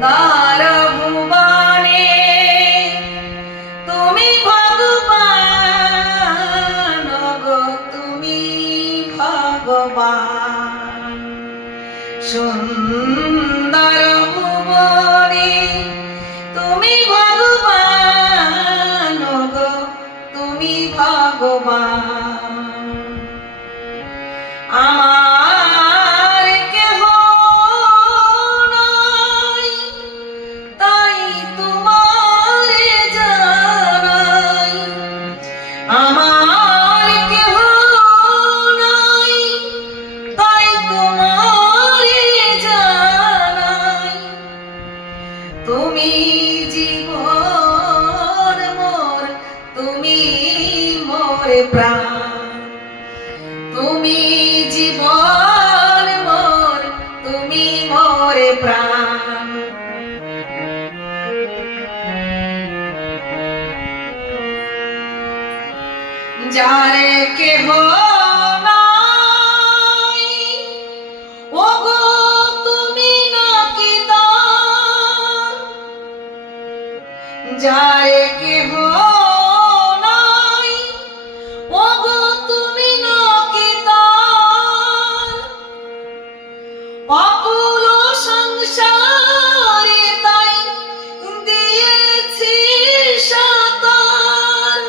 সুন্দর ভুবনে তুমি ভগবান গো, তুমি ভগবান। সুন্দর ভুবনে তুমি ভগবান গো, তুমি ভগবান। আমার কেহ নাই, তাই তোমারে জানাই। আমার কেহ নাই, তাই তোমারে জানাই। তুমি জীবন মোর, তুমি মোরে প্রাণ। তুমি জীবন মোর, তুমি মোরে প্রাণ। যারে কেহ নাই, ওগো তুমি নাকি তার। যারে কেহ নাই, ওগো তুমি নাকি তার। অকুল সংসারে তাই দিয়েছি সাতার।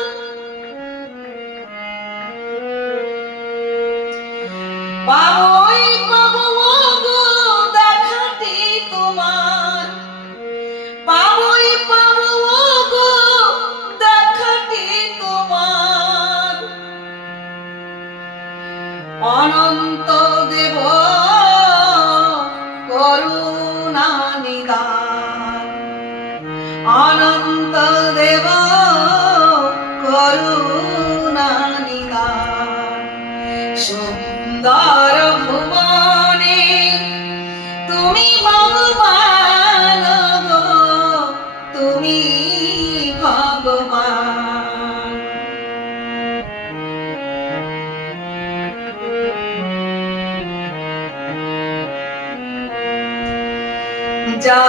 পাবই পাবো গো দেখাটি তোমার। পাবই পাবো গো দেখাটি তোমার। অনন্ত দেব করুণা নিদান। অনন্ত দেব করুণা নিদান। সুন্দর ভুবনে তুমি ভগবান গো, তুমি ভগবান। যা